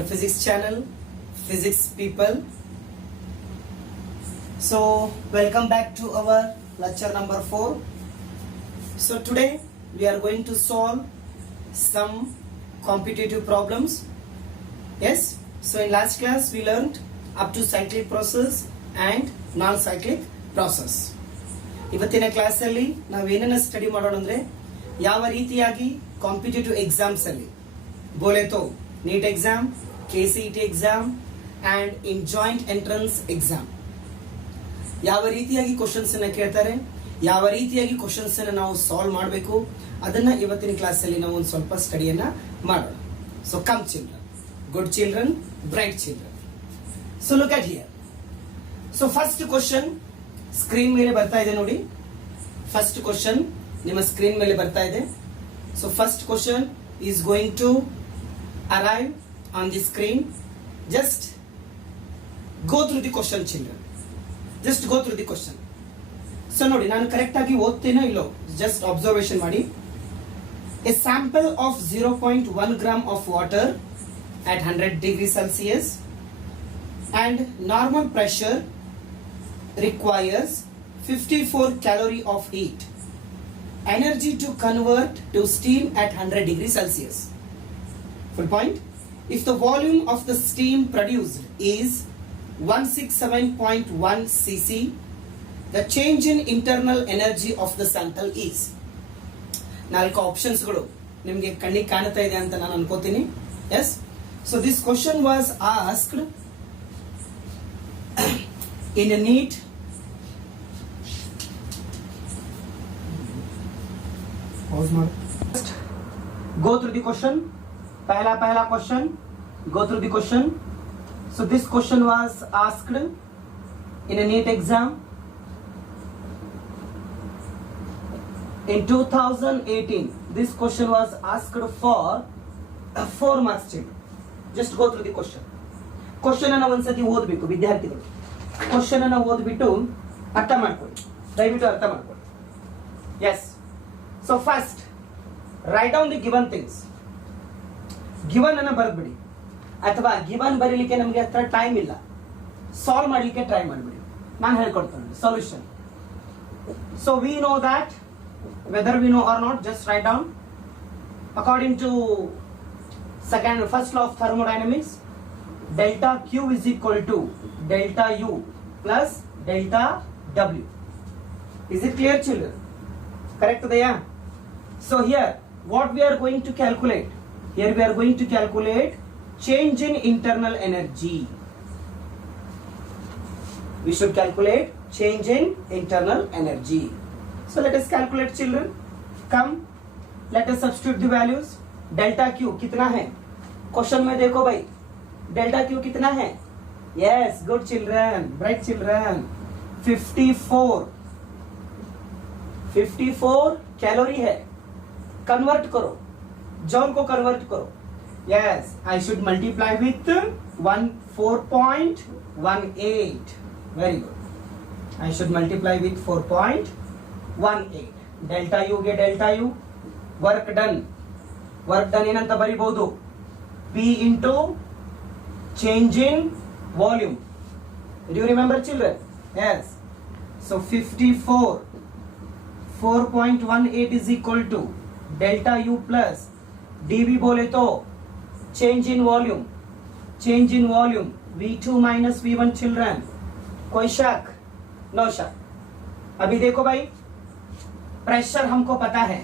our physics channel, Physics People. So welcome back to our lecture number 4. So today we are going to solve some competitive problems. Yes, so in last class we learned up to cyclic process and non-cyclic process. ಇವತ್ತಿನ ಕ್ಲಾಸಲ್ಲಿ ನಾವೇನನ್ನ study ಮಾಡೋಣ ಅಂದ್ರೆ ಯಾವ ರೀತಿಯಾಗಿ competitive exams ಅಲ್ಲಿ ಬೋಲೆತೋ NEET exam, KCET exam and in joint entrance exam ಯಾವ ರೀತಿಯಾಗಿ ಕ್ವಶನ್ಸ್ ಅನ್ನ ಕೇಳ್ತಾರೆ, ಯಾವ ರೀತಿಯಾಗಿ ಕ್ವಶನ್ಸ್ ಅನ್ನ ನಾವು ಸಾಲ್ವ್ ಮಾಡಬೇಕು, ಅದನ್ನ ಇವತ್ತಿನ ಕ್ಲಾಸ್ ಅಲ್ಲಿ ನಾವು ಒಂದು ಸ್ವಲ್ಪ ಸ್ಟಡಿಯನ್ನ ಮಾಡೋಣ. So come children, good children, bright children. So look at here. So first question screen ಮೇಲೆ ಬರ್ತಾ ಇದೆ ನೋಡಿ. ಫಸ್ಟ್ ಕ್ವಶನ್ ನಿಮ್ಮ ಸ್ಕ್ರೀನ್ ಮೇಲೆ ಬರ್ತಾ ಇದೆ. So first question is going to arrive on the screen. Just go through the question children, just go through the question. So ನೋಡಿ, ನಾನು ಕರೆಕ್ಟ್ ಆಗಿ ಓದ್ತೇನೋ ಇಲ್ಲೋ ಜಸ್ಟ್ ಅಬ್ಸರ್ವೇಷನ್ ಮಾಡಿ. A sample of 0.1 gram of water at 100 degrees Celsius and normal pressure requires 54 calorie of heat energy to convert to steam at 100 degrees Celsius. Full point. If the volume of the steam produced is 167.1 cc, the change in internal energy of the sample is. ನಾಲ್ಕು options ಗಳು ನಿಮಗೆ ಕಣ್ಣಿಗೆ ಕಾಣ್ತಾ ಇದೆ ಅಂತ ನಾನು ಅನ್ಕೋತೀನಿ. Yes, so this question was asked in a NEET go through the question. pehla question, go through the question. So this question was asked in a NEET exam in 2018. This question was asked for 4 marks children. Just go through the question. Question ಅನ್ನ ಒಂದ್ಸತಿ ಓದ್ಬೇಕು ವಿದ್ಯಾರ್ಥಿಗಳು. Question ಅನ್ನ ಓದ್ಬಿಟ್ಟು ಅರ್ಥ ಮಾಡ್ಕೊಳ್ಳಿ, ದಯವಿಟ್ಟು ಅರ್ಥ ಮಾಡ್ಕೊಳ್ಳಿ. Yes, so first write down the given things. Given ಅನ್ನ ಬರೆದ್ಬಿಡಿ, ಅಥವಾ ಗಿವನ್ ಬರೀಲಿಕ್ಕೆ ನಮಗೆ ಹತ್ರ ಟೈಮ್ ಇಲ್ಲ, ಸಾಲ್ವ್ ಮಾಡ್ಲಿಕ್ಕೆ ಟ್ರೈ ಮಾಡ್ಬಿಡಿ. ನಾನು ಹೇಳ್ಕೊಡ್ತೇನೆ solution. So we know that whether we know or not, just write down according to first law of thermodynamics. Delta Q is equal to delta U plus delta W. Is it clear children? Correct Daya? So here what we are going to calculate? Here we are going to calculate change in internal energy. We should calculate change in internal energy. So let us calculate children. Come, let us substitute the values. Delta Q कितना है? Question में देखो भाई, delta Q कितना है? Yes, good children, bright children. 54 calorie है. Convert करो, joule को कन्वर्ट करो. Yes, I should multiply with 4.18. Very good. I should multiply with 4.18. Delta U गे डेल्टा यू. वर्क डन ಏನಂತ ಬರೀಬಹುದು? P into change in volume. Do you remember children? Yes. So 54 4.18 is equal to delta U plus dV बोले तो change in volume. Change in volume V2 minus V1 children. कोई शक? No शक. अभी देखो भाई, प्रेशर हमको पता है.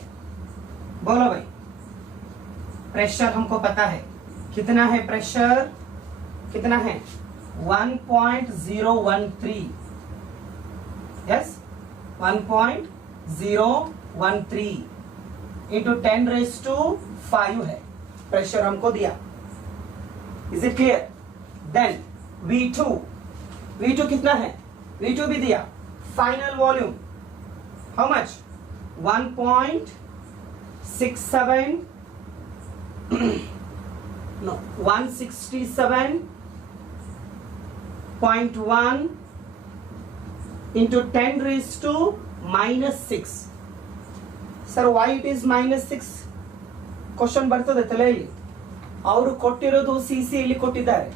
बोलो भाई, प्रेशर हमको पता है. कितना है प्रेशर? कितना है? 1.013. यस, 1.013 इंटू 10⁵ है प्रेशर हमको दिया. Is it clear? Then V2 कितना है? V2 भी दिया. Final volume how much? 1.67 no 167.1 into 10⁻⁻⁶. Sir, why it is -6? Question ಬರ್ತದೆ ತಲೆಯಲ್ಲಿ. ಅವರು ಕೊಟ್ಟಿರೋದು ಸಿಸಿ ಇಲ್ಲಿ ಕೊಟ್ಟಿದ್ದಾರೆ.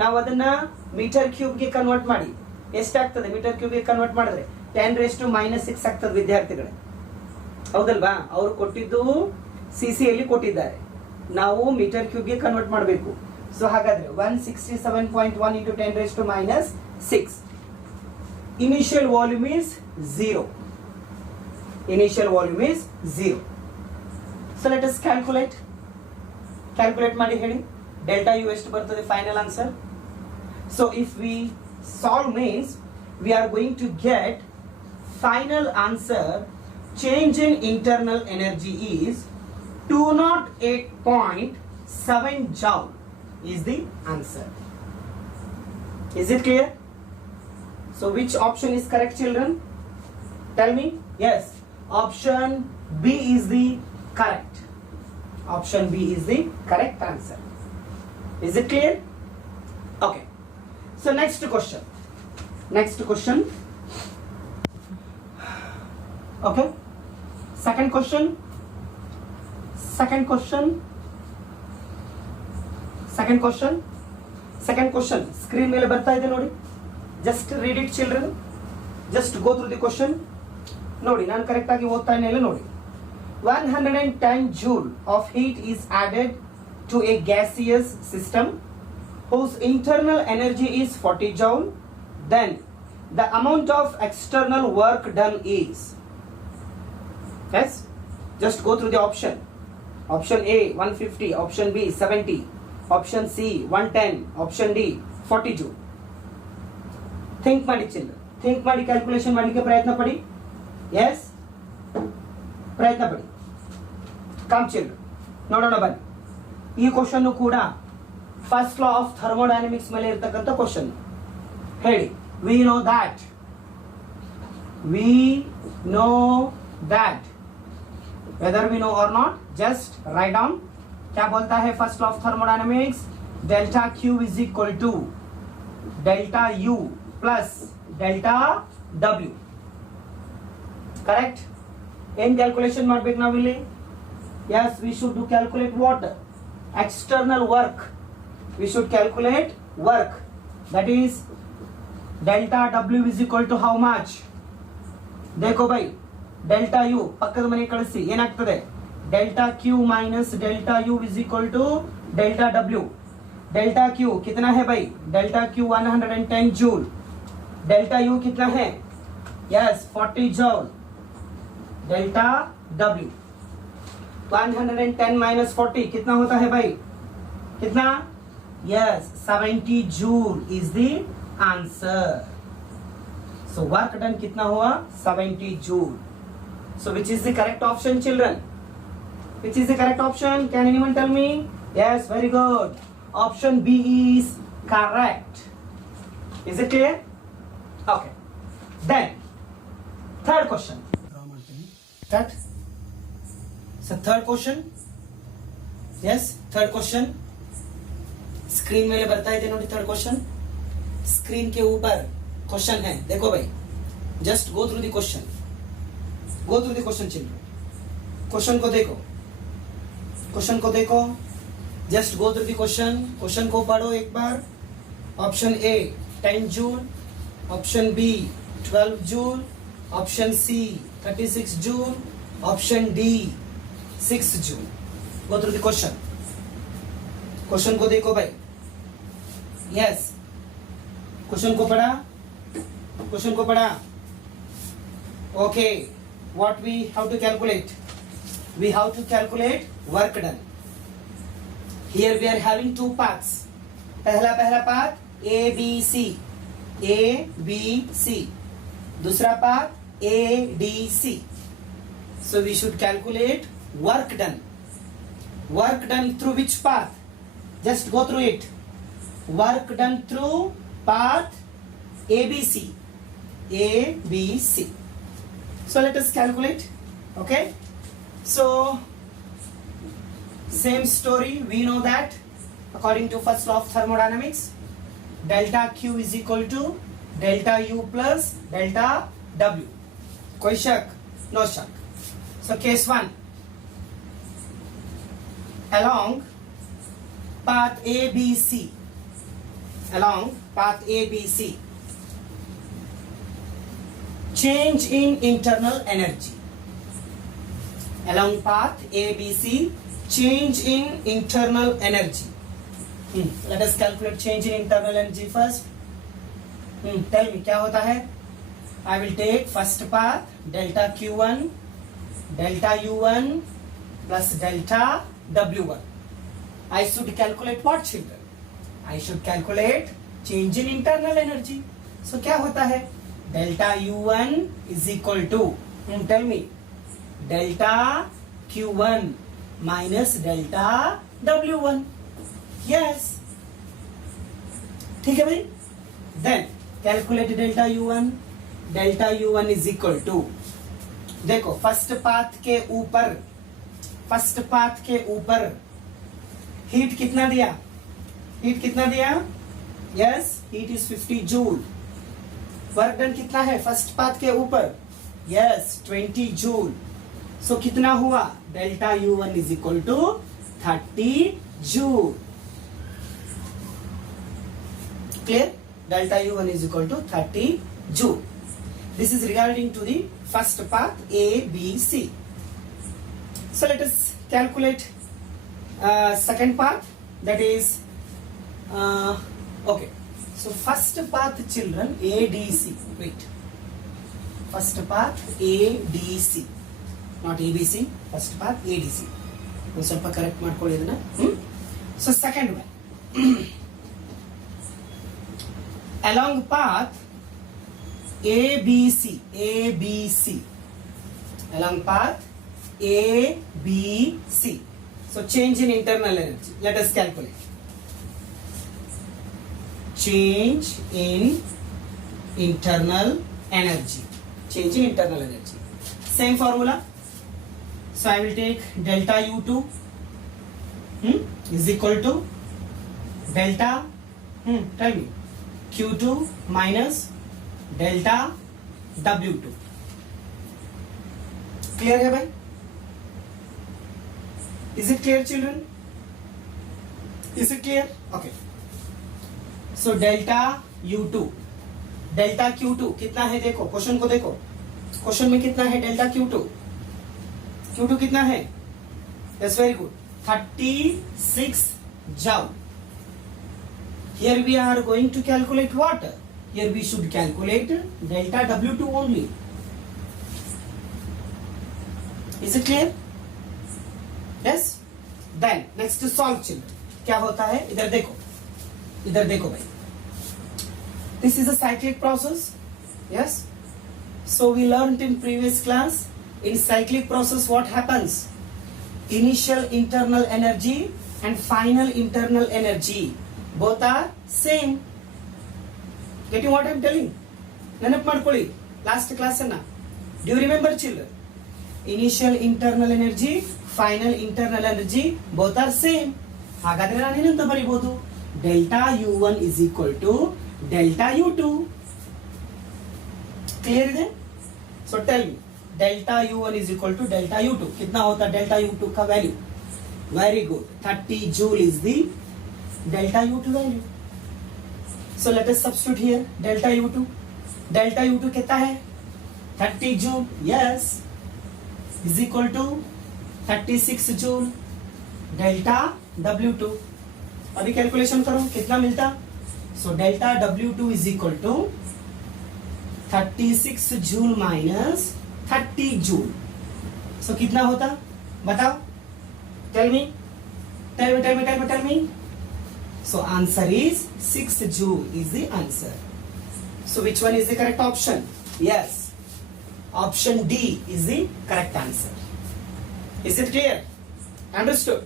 ನಾವು ಅದನ್ನ ಮೀಟರ್ ಕ್ಯೂಬ್ಗೆ ಕನ್ವರ್ಟ್ ಮಾಡಿ ಎಷ್ಟಾಗ್ತದೆ? ಮೀಟರ್ ಕ್ಯೂಬ್ಗೆ ಕನ್ವರ್ಟ್ ಮಾಡಿದ್ರೆ 10⁻�6 ಆಗ್ತದೆ ವಿದ್ಯಾರ್ಥಿಗಳೇ, ಹೌದಲ್ವಾ? ಅವರು ಕೊಟ್ಟಿದ್ದು ಸಿಸಿ ಅಲ್ಲಿ ಕೊಟ್ಟಿದ್ದಾರೆ, ನಾವು ಮೀಟರ್ ಕ್ಯೂಬ್ಗೆ ಕನ್ವರ್ಟ್ ಮಾಡಬೇಕು. ಸೊ ಹಾಗಾದ್ರೆ 167.1 into 10⁻⁶. Initial volume is 0. Initial volume is 0. So let us calculate. Calculate ಮಾಡಿ ಹೇಳಿ. Delta U ಎಷ್ಟು ಬರ್ತದೆ final answer? So if we solve means we are going to get final answer. Change in internal energy is 208.7 joule is the answer. Is it clear? So which option is correct, children? Tell me. Yes. Option B is the correct. Option B is the correct answer. Is it clear? Okay. So next question. Next question. Okay. Second question. Second question. Second question. Second question. Screen ಮೇಲೆ ಬರ್ತಾ ಇದೆ ನೋಡಿ. Just read it, children. Just go through the question. ನೋಡಿ, ನಾನು correct ಆಗಿ ಓದ್ತಾ ಇಲ್ಲ ನೋಡಿ. 110 joule of heat is added to a gaseous system whose internal energy is 40 joule. Then the amount of external work done is. Yes, just go through the option. Option A 150, option B 70, option C 110, option D 40 joule. Think ಮಾಡಿ children, think ಮಾಡಿ calculation ಮಾಡಲಿಕ್ಕೆ ಪ್ರಯತ್ನ ಪಡಿ. S, ಪ್ರಯತ್ನ ಪಡಿ. Come children, ನೋಡೋಣ ಬನ್ನಿ. ಈ ಕ್ವಶನ್ ಕೂಡ ಫಸ್ಟ್ ಲಾ ಆಫ್ ಥರ್ಮೋಡೈನಮಿಕ್ಸ್ ಮೇಲೆ ಇರತಕ್ಕಂಥ ಕ್ವಶನ್. ಹೇಳಿ. We know that whether we know or not, just write down. क्या बोलता है first law of thermodynamics? Delta Q is equal to delta U plus delta W. Correct. ಏನ್ calculation ಮಾಡ್ಬೇಕು ನಾವಿಲ್ಲಿ? yes, we should do calculate what? External work. We should calculate work. That is delta W is equal to how much? देखो भाई, delta U ಪಕ್ಕದ ಮನೆ ಕಳಿಸಿ ಏನಾಗ್ತದೆ? Delta Q minus delta U is equal to delta W. Delta Q कितना है भाई? Delta Q 110 joule. Delta U कितना है? yes, 40 joule. Delta W 110 minus 40 कितना होता है भाई? कितना? yes, 70 joule is the answer. So work done कितना हुआ? 70 joule. So which is the correct option, children? Which is the correct option? Can anyone tell me? Yes, very good. Option B is correct. Is it clear? Okay. Then third question. That. So third question. Yes, third question. Screen में बताए थे naughty. Third question screen के ऊपर question है, देखो भाई. Just go through the question. Go through the question children. Question को देखो, क्वेश्चन को देखो. Just go through the question. Question को पढ़ो एक बार. Option A 10 joule, option B 12 joule, option C 36 joule, option D 6 joule. Go through the question. Question को देखो भाई. यस, क्वेश्चन को पढ़ा, क्वेश्चन को पढ़ा. Okay, what we how to calculate? We how to calculate work done. Here we are having two parts. पहला part A B C, A B C. दूसरा part A D C. So we should calculate work done. Work done through which path? Just go through it. Work done through path ABC. ABC. So let us calculate. Okay. So same story. We know that according to first law of thermodynamics, delta Q is equal to delta U plus delta W. कोई शक? No शक. So case 1. Along path ABC, along path ABC, change in internal energy. Along path ABC, change in internal energy. Let us calculate change in internal energy first. Tell me क्या होता है? I will take first path delta Q1, delta U1 plus delta W1. I should calculate what, children? I should calculate change in internal energy. So क्या होता है? Delta U1 is equal to, tell me, delta Q1 minus delta W1. Yes. ठीक है भाई? Then calculate delta U1. Delta U1 is equal to, देखो first path के ऊपर heat कितना दिया? Yes, heat is 50 joule. Work done कितना है फर्स्ट पाथ के ऊपर? Yes, 20 joule. सो कितना हुआ? Delta U1 is equal to 30 joule. Clear? Delta U1 is equal to 30 joule. This is regarding to the first path A, B, C. So let us calculate second path, that is okay. So first path, children, ADC. Wait. First path ADC, not ABC. First path ADC. So ಸ್ವಲ್ಪ correct ಮಾಡ್ಕೊಳ್ಳಿ ಇದನ್ನ. So second one. Along path ABC, along path ABC. So change in internal energy. Let us calculate. Change in internal energy. Change in internal energy. Same formula. So I will take delta U2 is equal to delta, tell me, Q2 minus delta W2. Clear है भाई? Is it clear children? Is it clear? Okay. So delta U2, delta Q2 कितना है? देखो question को, देखो question में कितना है डेल्टा Q2 कितना है? Yes, very good, 36 joule. Here we are going to calculate what? Here we should calculate delta W2 only. Is it clear? Yes. Then next solve children. क्या होता है? इधर देखो भाई. This is a cyclic process. Yes. So we learned in previous class, in cyclic process what happens? Initial internal energy and final internal energy both are same. Getting what I am telling? ನೆನಪು ಮಾಡ್ಕೊಳ್ಳಿ, last class ಅನ್ನ. Do you remember children? Initial internal energy, final internal energy both are same. ಹಾಗಾದ್ರೆ ನಾನು ಏನಂತ ಬರೀಬಹುದು? Delta U1 is equal to delta U2. Clear ಇದೆ? So tell me, delta U1 is equal to delta U2. कितना होता delta U2 का value? Very good, 30 joule is the delta U2 value. So let us substitute here delta U2. Delta U2 कितना है? 30 joule. Yes, is equal to 36 joule. Delta W2. अभी calculation करो कितना मिलता? So delta W2 is equal to 36 joule minus 30 joule. So कितना होता? बताओ. Tell me. So answer is 6 joule is the answer. So which one is the correct option? Yes, option D is the correct answer. Is it clear? Understood?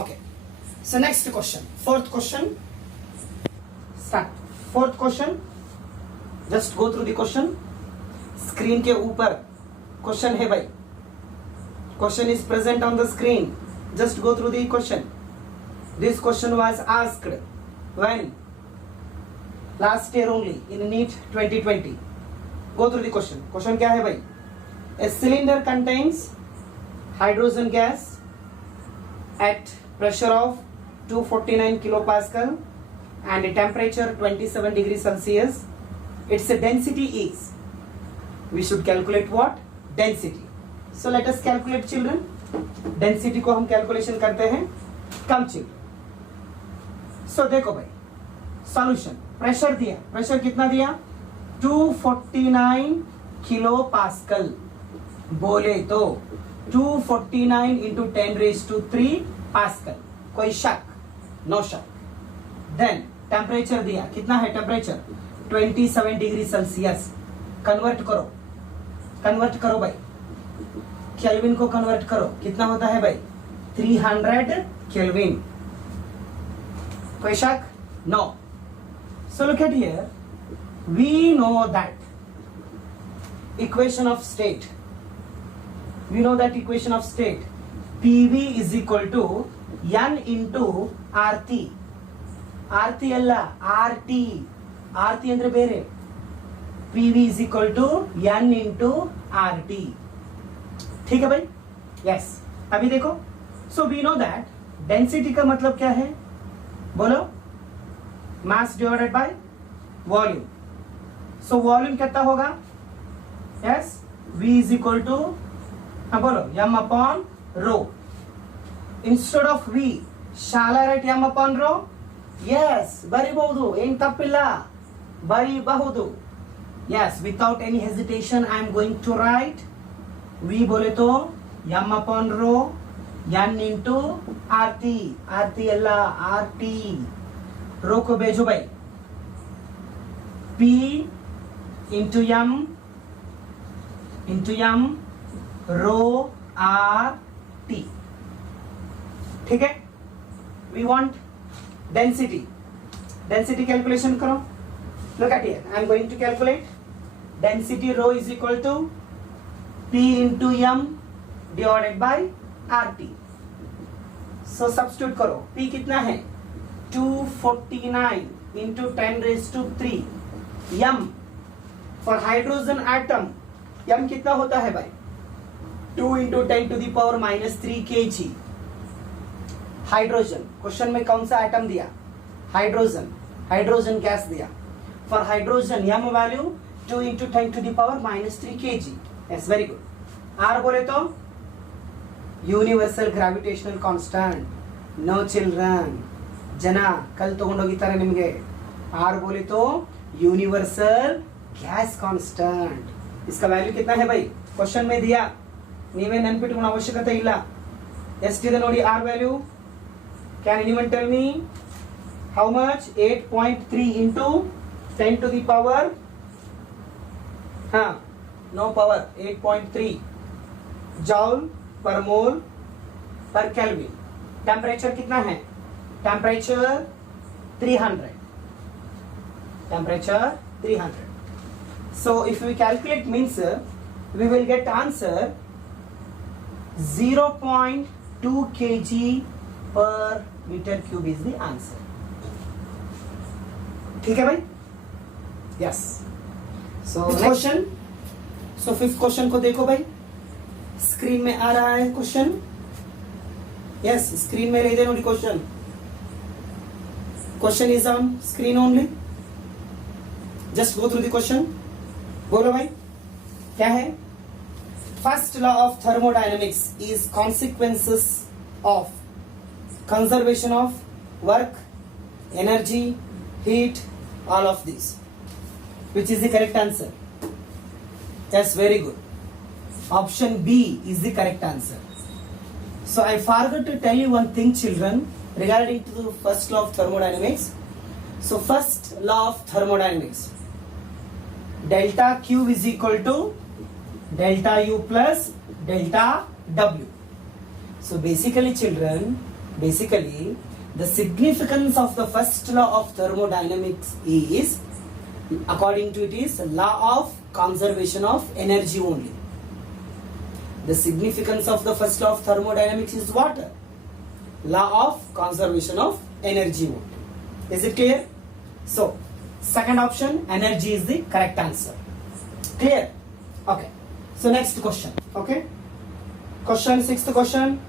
Okay. So next question, fourth question. Start. Fourth question. Just go through the question. Screen के ऊपर question है भाई. Question is present on the screen. Just go through the question. This question was asked when? Last year only, in NEET 2020. Go through the question. Question क्या है भाई? A cylinder contains hydrogen gas at pressure of 249 kilopascal and the temperature 27 degrees Celsius. Its density is, we should calculate what? Density. So let us calculate children. Density को हम calculation करते हैं. Come children. So देखो भाई, solution. Pressure दिया. Pressure कितना दिया? 249 kilopascal. बोले तो 249 into 10 raised to 3 pascal. कोई शक? No शक. Then temperature दिया. कितना है temperature? 27 degree Celsius. कन्वर्ट करो भाई. केल्विन को कन्वर्ट करो. कितना होता है भाई? 300 केल्विन. कोई शक? No. So look at here. We know that equation of state. We know that equation of state. PV is equal to N into RT. RT ಅಲ್ಲ, RT. RT ಅಂದ್ರೆ ಬೇರೆ. PV is equal to N into RT. ठीक है भाई? Yes. अभी देखो. So we know that density का मतलब क्या है? बोलो. Mass divided by volume. So volume कितना होगा? Yes. V is equal to, हाँ बोलो, m upon rho. Instead of V, shall I write m upon rho? Yes, ಬರಿಬಹುದು. ಏನ್ ತಪ್ಪಿಲ್ಲ, ಬರಿಬಹುದು. Yes, without any hesitation I am going to write V बोले तो m upon rho n into RT. RT Allah, RT. रो को भेजो भाई. P into m rho RT. ठीक है? We want density. Density calculation करो. Look at here. I am going to calculate. Density rho is equal to P into m divided by RT. So substitute करो. P कितना है? 249 into 10 raised to 3. m for hydrogen atom. m कितना होता है भाई? 2 into 10 to the power minus 3 kg. Hydrogen, question में कौन सा एटम दिया? हाइड्रोजन गैस दिया. For hydrogen m value 2 into 10 to the power minus 3 kg. yes, very good. r बोले तो universal gravitational constant. No children, जन कल तಗೊಂಡೋಗಿತಾರೆ ನಿಮಗೆ. r बोले तो यूनिवर्सल गैस कांस्टेंट. इसका वैल्यू कितना है भाई? क्वेश्चन में दिया, ನೀವೇ ನೆನಪಿಟ್ಕೊಳ್ಳೋ ಅವಶ್ಯಕತೆ ಇಲ್ಲ. ಎಷ್ಟಿದೆ ನೋಡಿ r value? Can anyone tell me how much? 8.3 into 10 to the power, हाँ, no power, 8.3 joule per mole per Kelvin. Temperature कितना है? Temperature 300. Temperature 300. So if we calculate means we will get answer 0.2 kg per meter cube is the answer. ठीक है भाई? Yes. So question. So fifth question को देखो भाई. Screen में आ रहा है क्वेश्चन. यस, स्क्रीन में ले दे नोडी क्वेश्चन. Question is on screen only. Just go through the question. बोलो भाई क्या है? First law of thermodynamics is consequences of conservation of work, energy, heat, all of these. Which is the correct answer? Yes, very good. Option B is the correct answer. So I forgot to tell you one thing, children, regarding to the first law of thermodynamics. So first law of thermodynamics, delta Q is equal to delta U plus delta W. So basically children, the significance of the first law of thermodynamics is, according to it, is law of conservation of energy only. The significance of the first law of thermodynamics is what? Law of conservation of energy only. Is it clear? So second option, energy, is the correct answer. Clear? Okay. So next question. Okay. Question, sixth question.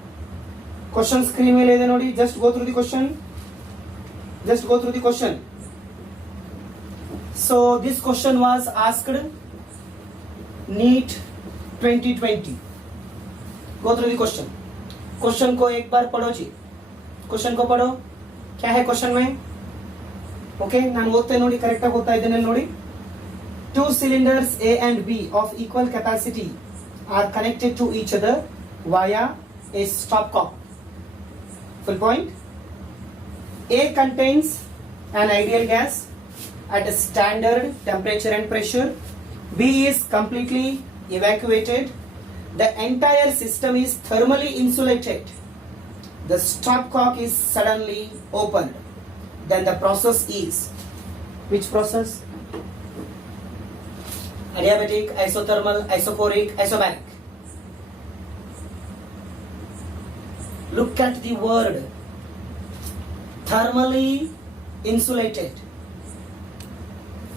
Question screen में ले दे नोडी. Just go through the question. Just go through the question. So this question was asked NEET 2020. Go through the question. Question को एक बार पढ़ो जी. Question को पढ़ो. क्या है क्वेश्चन में? ओके, ನಾನು ಓದ್ತೇನೆ ನೋಡಿ, ಕರೆಕ್ಟ್ ಆಗಿ ಓದ್ತಾ ಇದ್ದೇನೆ ನೋಡಿ. Two cylinders A and B of equal capacity are connected to each other via a stopcock. Full point. A contains an ideal gas at a standard temperature and pressure. B is completely evacuated. The entire system is thermally insulated. The stopcock is suddenly opened. Then the process is, which process? Adiabatic, isothermal, isochoric, isobaric. Look at the word thermally insulated.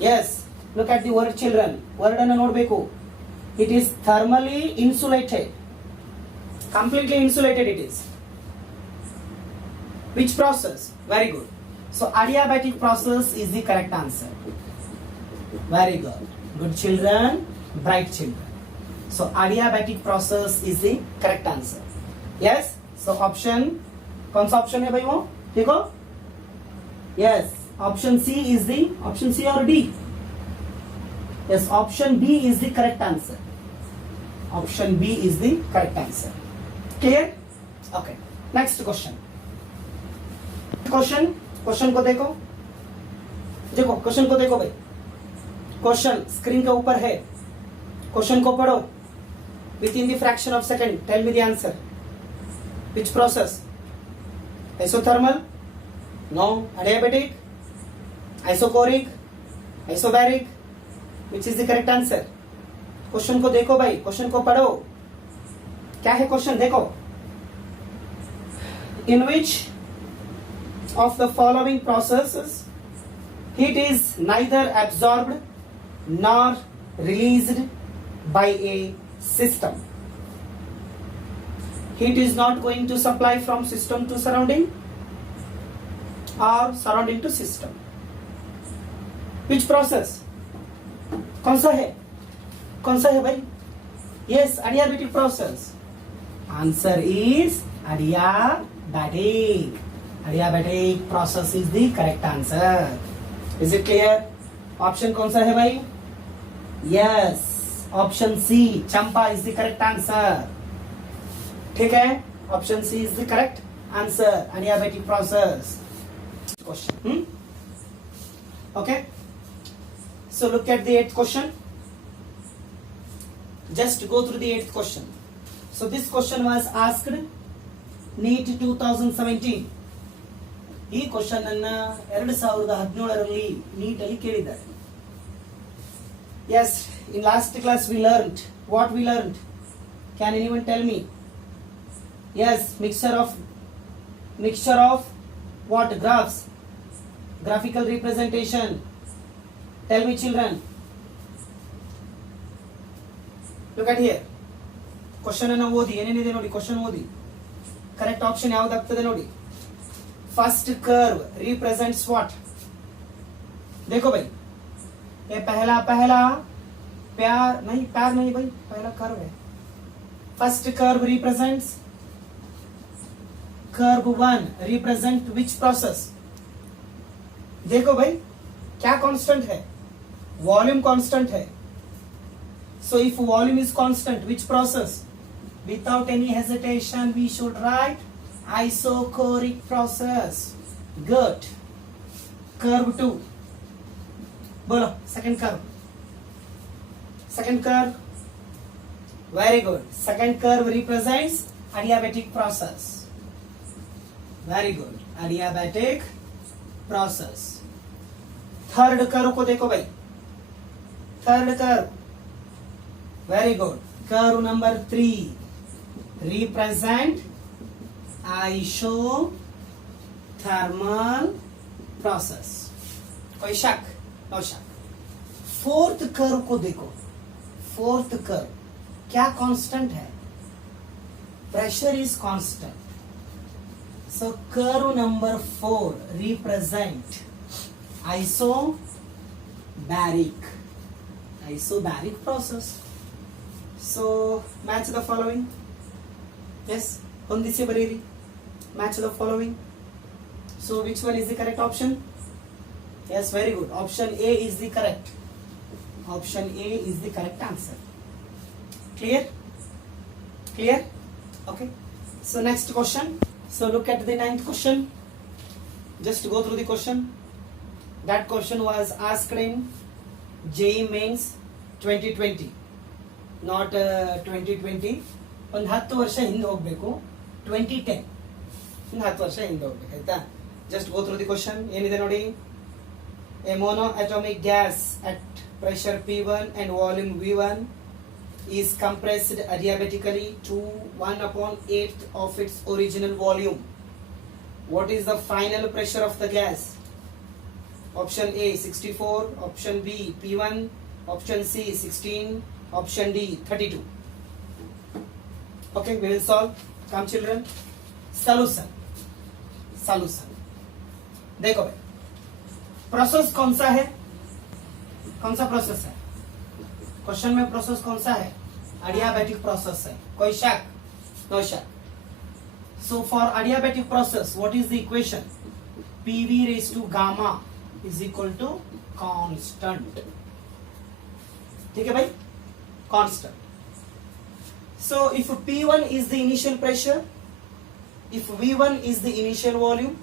Yes, look at the word children. Word anna nodbeku. It is thermally insulated. Completely insulated it is. Which process? Very good. So adiabatic process is the correct answer. Very good. Good children, bright children. So adiabatic process is the correct answer. Yes. So option, कौन सा option है भाई वो? देखो. Yes. Option C is the option C or D? Yes. Option B is the correct answer. Option B is the correct answer. Clear? Okay. Next question. Question को देखो. देखो question को देखो भाई. क्वेश्चन स्क्रीन के ऊपर है. क्वेश्चन को पढ़ो. Within the fraction of second, tell me the answer. Which process? Isothermal? No. Adiabatic? Isochoric? Isobaric? Which is the correct answer? Question को देखो भाई. क्वेश्चन को पढ़ो. क्या है क्वेश्चन? देखो. In which of the following processes heat is neither absorbed nor released by a system? Heat is not going to supply from system to surrounding or surrounding to system. Which process? कौन सा है? कौन सा है भाई? Yes, adiabatic process. Answer is adiabatic. Adiabatic process is the correct answer. Is it clear? Option कौन सा है भाई? Yes, option C, Champa is the correct answer. ठीक है? Option C is the correct answer. Adiabatic process. Question. Okay. So look at the 8th question. Just go through the 8th question. So this question was asked NEET 2017. ಈ question ಅನ್ನ 2017ರಲ್ಲಿ neat ಅಲ್ಲಿ ಕೇಳಿದ್ದಾರೆ. Yes, in last class we learned. What we learned? Can anyone tell me? Yes, mixture of what? Graphs, graphical representation. Tell me children. Look at here. Question ಅನ್ನ ಓದಿ. ಏನೇನಿದೆ ನೋಡಿ, question ಓದಿ. Correct option ಯಾವ್ದಾಗ್ತದೆ ನೋಡಿ. First curve represents what? देखो भाई, ये पहला प्यार नहीं भाई, पहला कर्व है. First curve represents, curve 1 represent which process? देखो भाई, क्या कांस्टेंट है? वॉल्यूम कांस्टेंट है. So if volume is constant, which process? Without any hesitation we should write isochoric process. Good. Curve 2. बोलो second curve. Very good. Second curve represents adiabatic process. Very good. Adiabatic process. Third curve को देखो भाई. Third curve. Very good. Curve number 3 represent isothermal process. कोई शक? No शक. Fourth curve को देखो. Fourth curve क्या कांस्टेंट है? Pressure is constant. So curve number 4 represent isobaric process. So match the following. Yes, ಹೊಂದಿಸಿ ಬರೀರಿ. Match the following. So which one is the correct option? Yes, very good. Option A is the correct. Option A is the correct answer. Clear? Clear? Okay. So next question. So look at the 9th question. Just go through the question. That question was asked in JEE Mains 2020, not 2020. ಒಂದು 10 ವರ್ಷ ಹಿಂದೆ ಹೋಗಬೇಕು. 2010 ಒಂದು 10 ವರ್ಷ ಹಿಂದೆ ಹೋಗಬೇಕು ಆಯ್ತಾ. Just go through the question. ಏನಿದೆ ನೋಡಿ. A monoatomic gas at pressure P1 and volume V1 is compressed adiabatically to 1/8 of its original volume. What is the final pressure of the gas? Option A 64, option B P1, option C 16, option D 32. Okay, we will solve. Come children. Solution. देखो भाई, process कौन सा है? कौन सा process है? Question में process कौन सा है? adiabatic प्रोसेस है. कोई शक? नो शक. So for adiabatic process, what is the equation? PV raised to gamma is equal to constant. ठीक है भाई? Constant. So if P1 is the initial pressure, if V1 is the initial volume,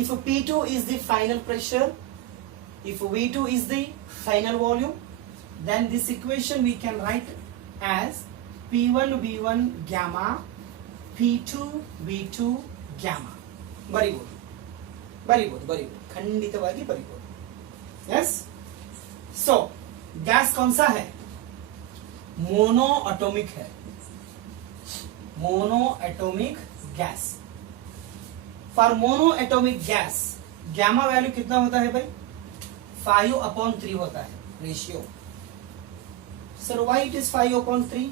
if P2 is the final pressure, if V2 is the final volume, then this equation we can write as P1 V1 gamma, P2 V2 gamma. Very good. खंडितवागी very good. Yes. So gas कौन सा है? Monoatomic है. Monoatomic gas. For monoatomic gas gamma value कितना होता है भाई? 5/3 होता है ratio. Sir why it is 5/3?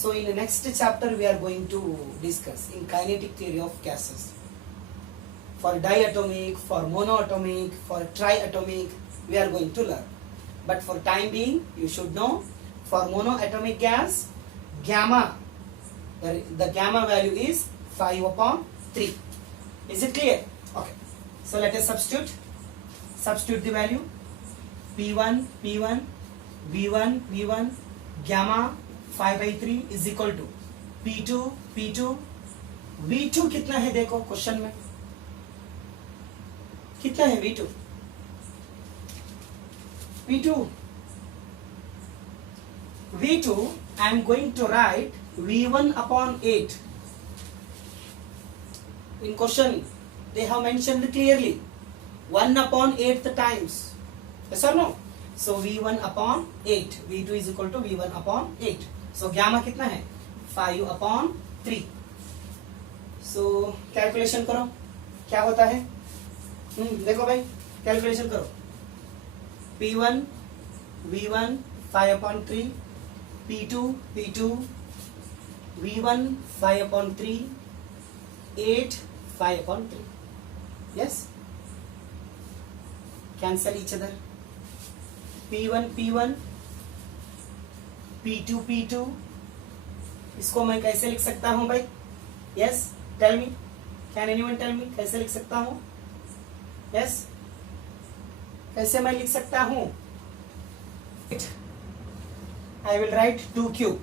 So in the next chapter we are going to discuss in kinetic theory of gases. For diatomic, for monoatomic, for triatomic we are going to learn. But for time being you should know, for monoatomic gas gamma, the gamma value is 5/3. Is it clear? Okay. So let us substitute the value. P1 V1 gamma 5/3 is equal to P2 V2 कितना है देखो question में. कितना है V2? I am going to write V1/8. In question they have mentioned clearly 1/8 times. Yes or no? So V1/8. V2 is equal to V1/8. So gamma कितना है? 5/3. So calculation करो क्या होता है. देखो भाई कैलकुलेशन करो. P1 V1 5/3, P2 V1 5/3, 8 5/3. Yes, cancel each other. P1 P2 इसको मैं कैसे लिख सकता हूं भाई? Yes, tell me. Can anyone tell me कैसे लिख सकता हूं? Yes, कैसे मैं लिख सकता हूं? I will write 2 cube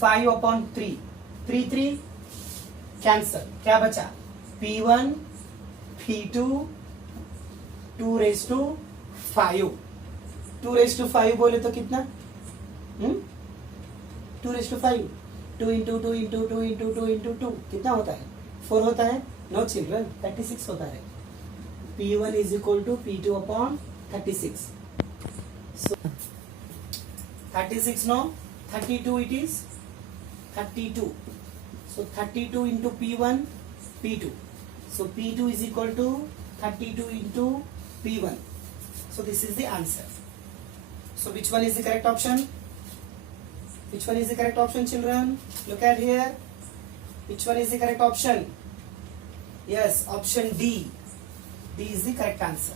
5/3. 3 cancel. क्या बचा? P1 P2 2/5. 2/5 बोले तो कितना? 2/5. 2 into 2 into 2 into 2 into 2 कितना होता है? 4 होता है. No children, 36 होता है. P1 is equal to P2/36. So 36 no, 32 it is. 32. So 32 into P1 P2. So P2 is equal to 32 into P1. So this is the answer. So which one is the correct option? Which one is the correct option, children? Look at here. Which one is the correct option? Yes, option D. D is the correct answer.